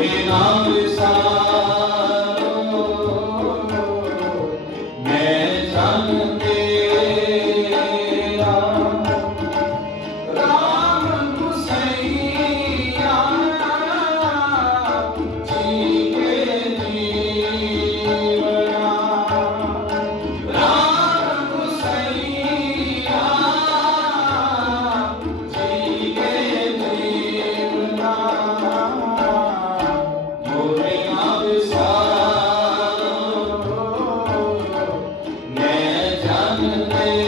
Amen. पे